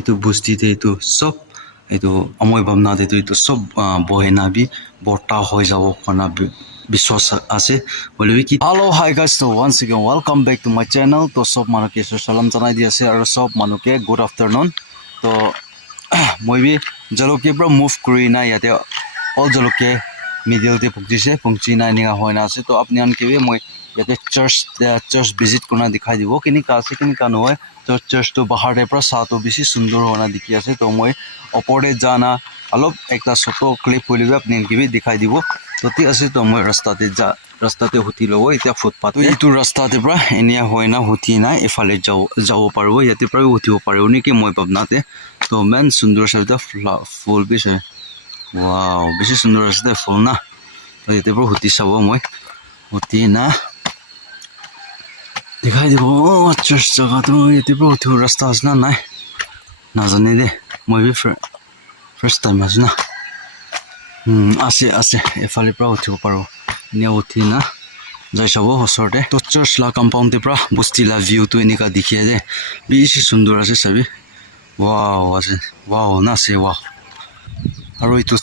itu busti te itu sob itu amoi bhamna te itu sob bohena bi borta hoi jabo kona বিশ্বাস আছে বলিবি কি hello hi guys so once again welcome back to my channel to sob manuke salam janai di ase aru sob manuke good afternoon to moi bi jaloke bro move kuri na yate all jaloke middle te pungchi na ninga hoina ase to apni an ke moi yate church visit kona dikhai dibo kini ka ase kini ka noy to church to bahar de pra sa to bishi sundor hona dikhi ase to moi opore jana alop ekta photo clip hoilibe apni an ke bi dikhai dibo to ti ase to moi rasta te huti lobo eta footpath itu rasta te pra enia hoina huti na efale jabo parbo yate pra hutibo paribo ni ki moi babna te to man sundor sa ta full bi se wow bishi sundor ase te full na to yate pra huti sabo moi huti na dikhai dibo church jaga to yate pra huti rasta ase na nai na jane de moi bi first time ase na ase efale pra uthibo paro ne uthi na jai sabo hosorde to church la compound te pra busti la view to enika dikhi ase bishi sundor ase sabi wow ase wow na se wow aro itu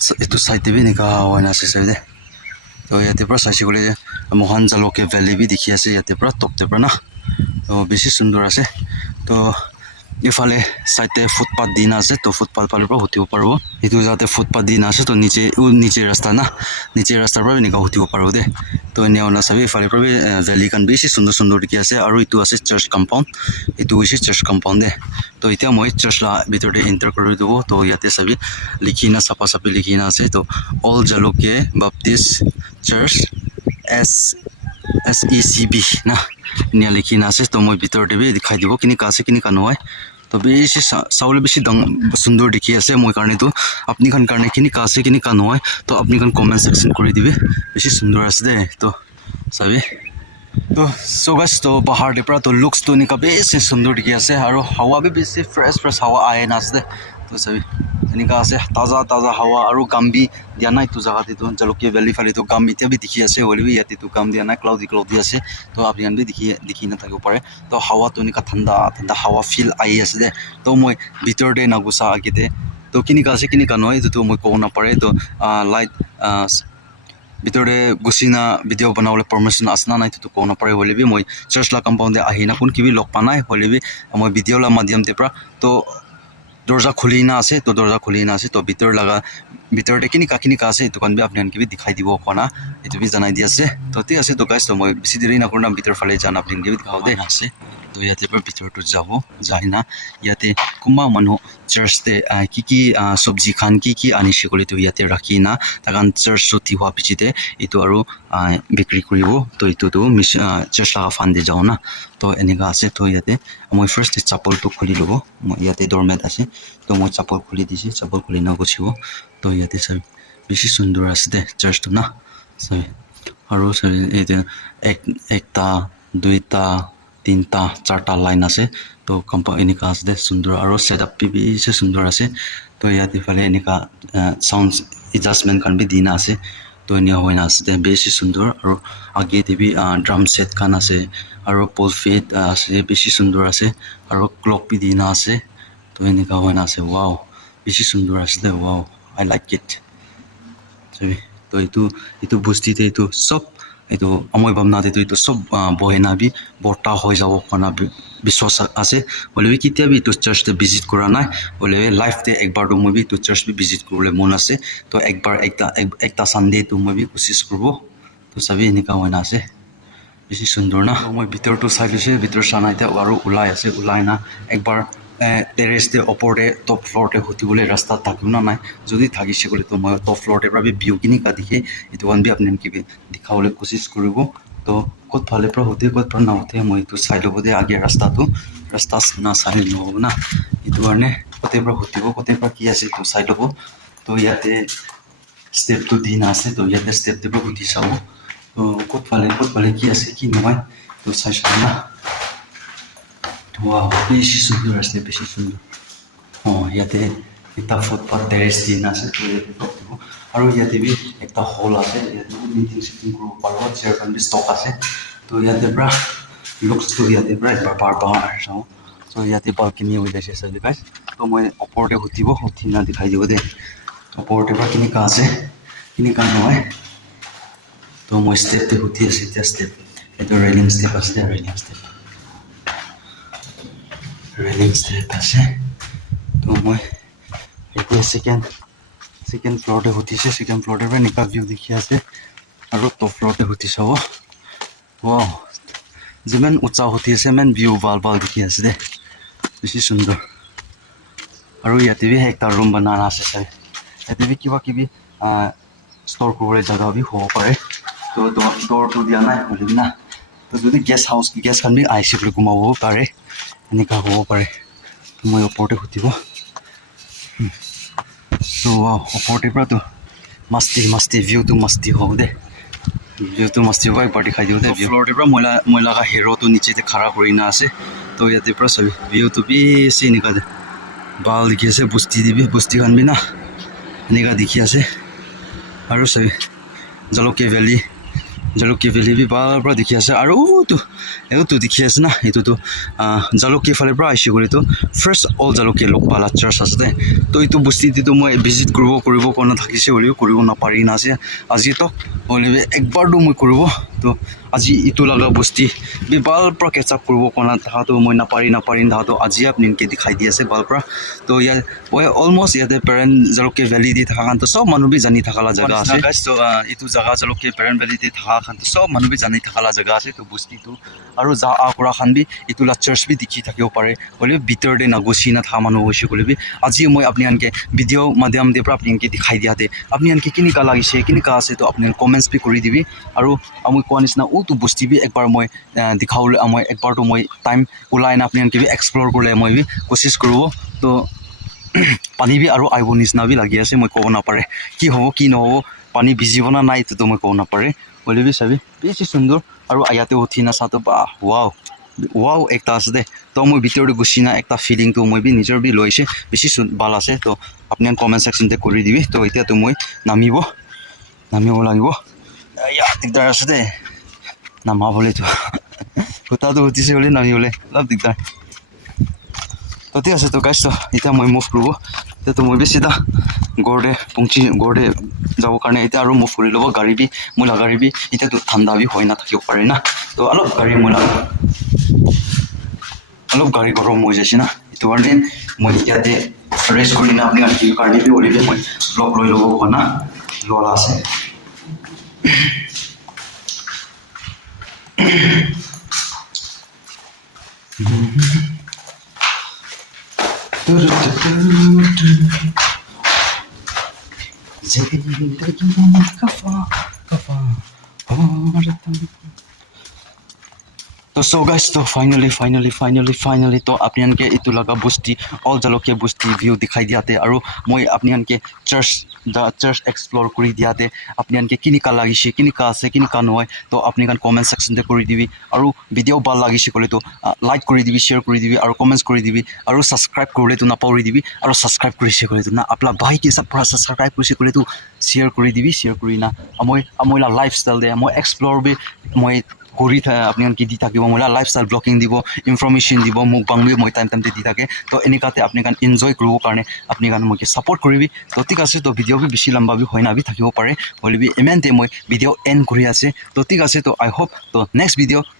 side te bi nika hoina ase sabi de to yate pra saisi kole mohan jaloke valley bi dikhi ase yate pra top te pra na to bishi sundor ase to ifale side te footpath dina ase to footpath pale pra hutibo parbo itu jate footpath dina ase to niche rasta na niche rasta pra nika hutibo parbo de to enia ona sabi ifale pra valley kan bishi sundor dikhi ase aru itu ase church compound itu ise church compound de to itia moi church la bitor de enter kori dibo to yate sabi likhina sapa likhina ase to all jaloke baptist church SECB na nia likhina ase to moi bitor de bi dikhai dibo kini ka ase kini ka noy to bishi saule bishi sundor dikhi ase moi karne to apni khan karne kini ka ase kini ka noy to apni khan comment section kori dibe bishi sundor ase de to sabi to so guys to bahar de pra to looks to nika bishi sundor dikhi ase aru hawa bi bishi fresh hawa aaye na ase to sabi enika ase taza hawa aru gambi dia nai tu jaga te to jaloke valley phale to gam itia bi dikhi ase hoilebi yate to gam dia nai cloudy ase to apni an bi dikhi na thakibo pare to hawa to nika thanda hawa feel ai ase de to moi bitor de nagusa agite to kini ka ase kini ka noi to moi ko na pare to light bitor de gusina video banawle permission asna nai to ko na pare hoilebi moi church la compound de ahina kun kibi lok panai hoilebi moi video la madhyam te pra to dorja khulina ase to bitor de kini ka ase to kan bi apni an ki bi dikhai dibo kona etu bi janai di ase to ti ase to guys to moi bisi deri na kurna bitor phale jana apni ki bi dikhau de ase to yate par bitor to jabo jaina yate kuma manu church te ki sabji khan ki ani shikole to yate rakhina takan church so ti hwa pichite etu aru bikri kuribo to etu to church la fan de jao na to enika ase to yate moi first chapel to khuli lobo yate doormat ase to moi chapel khuli dise chapel khuli na gochibo to yate sabi bishi sundor ase de church to na sabi aru sabi ete ekta duita tinta charta line ase to compound enika ase de sundor aru setup bi se sundor ase to yate phale enika sound adjustment kan bi dina ase to enia hoina ase de bishi sundor aru age te bi drum set kan ase aru pulpit ase bishi sundor ase aru clock bi dina ase to enika hoina ase wow bishi sundor ase de wow I like it sabi to itu busti te itu sob itu amoi bhamna te itu sob bohena bi borta hoi jabo kona বিশ্বাস আছে বলেবি কিতিয়া B তো church তে visit করা না বলে life তে একবার তো মই বি তো চার্চ বি ভিজিট করলে মন আছে তো একবার একটা সানডে তো মই বি কোশিশ করব তো সবই এনিকা হইনা আছে বেশি সুন্দর না মই ভিতর তো চাইলিছে ভিতর সানাইতে আৰু উলাই আছে উলাই না একবার টেরেস তে ওপরে টপ ফ্লোর তে হতিবলে রাস্তা থাকিও না নাই যদি থাকিছে বলে তো মই টপ ফ্লোর তে প্রাবে ভিউ কিনি কা দেখে এটো ওয়ান বি আপনি কি দেখাবলে কোশিশ করব তো কত ভালে প্ৰ হতে কত প্ৰ না হতে মই তো সাইড লবতে আগে ৰাস্তা না সাইড নহব না এটো কাৰণে কতে প্ৰ হতিব কতে প্ৰ কি আছে তো সাইড লব তো ইয়াতে স্টেপ তো দিন আছে তো ইয়াতে স্টেপ তে প্ৰ হতি চাও তো কত ভালে কি আছে কি নহয় তো সাইড না wow বেশি সুন্দর আছে বেশি সুন্দর ইয়াতে এটা ফুটপাথ টেরেস দিন আছে তো ইয়াতে আৰু ইয়াতে বি একটা হল আছে ইয়াতে মিটিং সিটিং কৰিব পাৰো চেয়াৰ kan বি ষ্টক আছে তো ইয়াতে পৰা লুকস তো ইয়াতে পৰা বাৰ চাও তো ইয়াতে balcony হৈ আছে গাইস তো মই ওপৰতে উঠিব উঠি না দেখাই দিব দে ওপৰতে পৰা কেনেকুৱা আছে কেনেকুৱা নহয় তো মই ষ্টেপতে উঠি আছে এতিয়া ষ্টেপ এইটো ৰেলিং ষ্টেপ আছে ৰেলিং ষ্টেপ আছে তো মই এতিয়া সেকেন্ড ফ্লোৰতে উঠিছে সেকেন্ড ফ্লোৰতে পৰা এনেকুৱা ভিউ দেখি আছে আৰু টপ ফ্লোৰতে উঠি চাব ৱাও যিমান উচ্চ উঠি আছে সিমান ভিউ ভাল দেখি আছে দে বেছি সুন্দৰ আৰু ইয়াতে বি একটা ৰুম বনানা আছে চাই ইয়াতে বি কিবা কিবি ষ্ট'ৰ কৰিবলৈ জাগা বি হ'ব পাৰে তো ডৰটো দিয়া নাই হ'লে না তো যদি গেছ খান বি আহিছে বুলি ঘুমাব পাৰে এনেকুৱা হ'ব পাৰে মই ওপৰতে উঠিব তো ওপৰতে পৰাতো মাস্তি ভিউটো মাস্তি হ'ব দে ভিউটো মাস্তি হ'ব একবাৰ দেখাই দিওঁ দে ফ্ল'ৰতে পৰা মই লগা হিৰ'টো নিচেতে খাৰা কৰি না আছে তো ইয়াতে পৰা চাবি ভিউটো বেছি এনেকুৱা দে ভাল দেখি আছে বস্তি খান বি না এনেকুৱা দেখি আছে আৰু চাবি জলকীয়া ভেলী বি ভাল পৰা দেখি আছে আৰু এইটো দেখি আছে না এইটোতো জলকীয়া ফালে পৰা আহিছে কৰিতো ফাৰ্ষ্ট অল জলকীয়া লোক পালা চাৰ্চ আছে দে তো এইটো বস্তিটো মই ভিজিট কৰিব কাৰণে থাকিছে হ'লেও কৰিব নাপাৰি না আছে আজি তো হ'লে একবাৰতো মই কৰিব তো আজি ইটো লগা বস্তি বি ভাল পৰা কেচ আপ কৰিব কাৰণে তাহাঁতো মই নাপাৰি তাহাঁতো আজি আপোনালোকে দেখাই দি আছে ভাল পৰা তো ইয়াত অলমষ্ট ইয়াতে পেৰেণ্ট জলকীয়া ভেলী দি থকা কাৰণটো চব মানুহ বি জানি থাকালা জেগা আছে তো এইটো জেগা জলকীয়া পেৰেণ্ট ভেলী দি থকা কাৰণটো চব মানুহ বি জানি থাকালা জেগা আছে তো বস্তিটো আৰু যা কৰা খান বি এইটো চাৰ্চ বি দেখি থাকিব পাৰে হ'লে ভিতৰতে নাগুচি নাথকা মানুহ হৈছে ক'লে বি আজি মই আপোনালোকে ভিডিঅ' মাধ্যমতে পৰা আপোনালোকে দেখাই দিয়াতে আপোনালোকে কেনেকুৱা লাগিছে কেনেকুৱা আছে তো আপোনালোকে কমেণ্টছ বি কৰি দিবি আৰু মই কোৱা নিচিনা তো বস্তি বি একবাৰ মই দেখাবলৈ মই একবাৰতো মই টাইম ওলাই না আপোনালোকে বি এক্সপ্ল'ৰ কৰিলে মই বি কোচিছ কৰিব তো পানী বি আৰু আহিব নিচিনা বি লাগি আছে মই ক'ব নাপাৰে কি হ'ব কি নহ'ব পানী ভিজিব না নাই এইটোতো মই ক'ব নাপাৰে হ'লে বি চাবি বেছি সুন্দৰ আৰু ইয়াতে উঠি না চাটো বা ৱাও একটা আছে দে তো মই ভিতৰতে গুচি না একটা ফিলিংটো মই বি নিজৰ বি লৈছে বেছি ভাল আছে তো আপোনালোকে কমেণ্ট ছেকশ্যনতে কৰি দিবি তো এতিয়াতো মই নামিব লাগিব দিগদাৰ আছে দে নামাবলৈতো সূতাটো উঠিছে বুলি নামিবলৈ অলপ দিগদাৰ তো ঠিক আছে তো গাইছ এতিয়া মই মুভ কৰিব এতিয়াতো মই বেছি ঘৰতে যাবৰ কাৰণে এতিয়া আৰু মুভ কৰি ল'ব গাড়ী বি এতিয়াতো ঠাণ্ডা বি হৈ নাথাকিব পাৰে না তো অলপ গাড়ী গৰম হৈ যাইছে না এইটো কাৰণে মই ইয়াতে ৰেষ্ট কৰি না আপুনি গাড়ী বি ওলিলে মই ব্লগ লৈ ল'ব কোৱা লোৱা আছে তো সো গাইজ তো ফাইনেলি তো আপোনালোকে এইটো লগা বস্তি অল জলকীয়া বস্তি ভিউ দেখাই দিয়াতে আৰু মই আপোনালোকে চাৰ্চ এক্সপ্ল'ৰ কৰি দিয়াতে আপোনালোকে কেনেকুৱা লাগিছে কেনেকুৱা আছে কেনেকুৱা নহয় তো আপোনালোকে কমেণ্ট ছেকশ্যনতে কৰি দিবি আৰু ভিডিঅ' ভাল লাগিছে ক'লেতো লাইক কৰি দিবি শ্বেয়াৰ কৰি দিবি আৰু কমেণ্টছ কৰি দিবি আৰু ছাবস্ক্ৰাইব কৰিলেতো নাপাহৰি দিবি আৰু ছাবস্ক্ৰাইব কৰিছে ক'লেতো না আপোনাৰ ভাই কি পৰা ছাবস্ক্ৰাইব কৰিছে ক'লেতো শ্বেয়াৰ কৰি দিবি শ্বেয়াৰ কৰি না মই লাইফষ্টাইল দে মই এক্সপ্ল'ৰ বি মই কৰি আপোনালোকে দি থাকিব মই লাইফষ্টাইল ব্লগিং দিব ইনফৰমেশ্যন দিব মোক বাংবি মই টাইমতে দি থাকে তো এনেকুৱাতে আপোনালোকে এনজয় কৰিবৰ কাৰণে আপোনালোকে মোক ছাপোৰ্ট কৰিবি তো ঠিক আছে তো ভিডিঅ' বি বেছি লম্বা বি হৈ নাবি থাকিব পাৰে হ'লে বি ইমানতে মই ভিডিঅ' এণ্ড কৰি আছে তো ঠিক আছে তো আই হোপ তো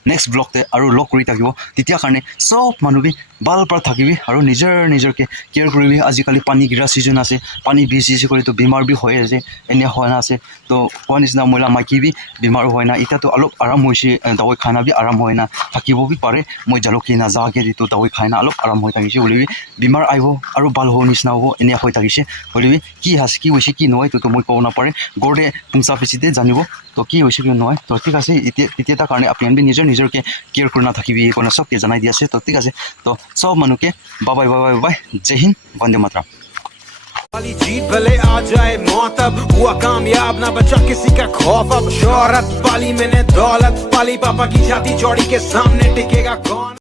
নেক্সট ব্লগতে আৰু লগ কৰি থাকিব তেতিয়া কাৰণে চব মানুহ বি ভাল পৰা থাকিবি আৰু নিজৰকে কেয়াৰ কৰিবি আজিকালি পানী গিৰা ছিজন আছে পানী বেছি কৰিতো বেমাৰ বি হৈ আছে এনে হোৱা নাছে তো কোৱা নিচিনা মহিলা মাইকী বি বেমাৰ হয় না এতিয়াতো অলপ আৰাম হৈছে দাৱাই খানা বি আৰাম হয় না থাকিব বি পাৰে মই জালুকি নাযাকে দিতো দাৱাই খাই না অলপ আৰাম হৈ থাকিছে হ'লে বি বেমাৰ আহিব আৰু ভাল হ'ব নিচিনা হ'ব এনে হৈ থাকিছে হ'লে বি কি হৈছে কি নহয় তো মই ক'ব নাপাৰে গড়ে পুংচা পিচিতে জানিব তো কি হৈছে কি নহয় তো ঠিক আছে এতিয়া তাৰ কাৰণে আপোনালোকে নিজৰকে কেয়াৰ কৰি নাথাকিবি এই কাৰণে চবকে জনাই দি আছে তো ঠিক আছে তো सब मनु के बाय जय हिंद वंदे मातरम वाली जीत भले आ जाए मौत अब हुआ कामयाब ना बचा किसी का खौफ अब शोहरत पाली मैंने दौलत पाली पापा की छाती चौड़ी के सामने टिकेगा कौन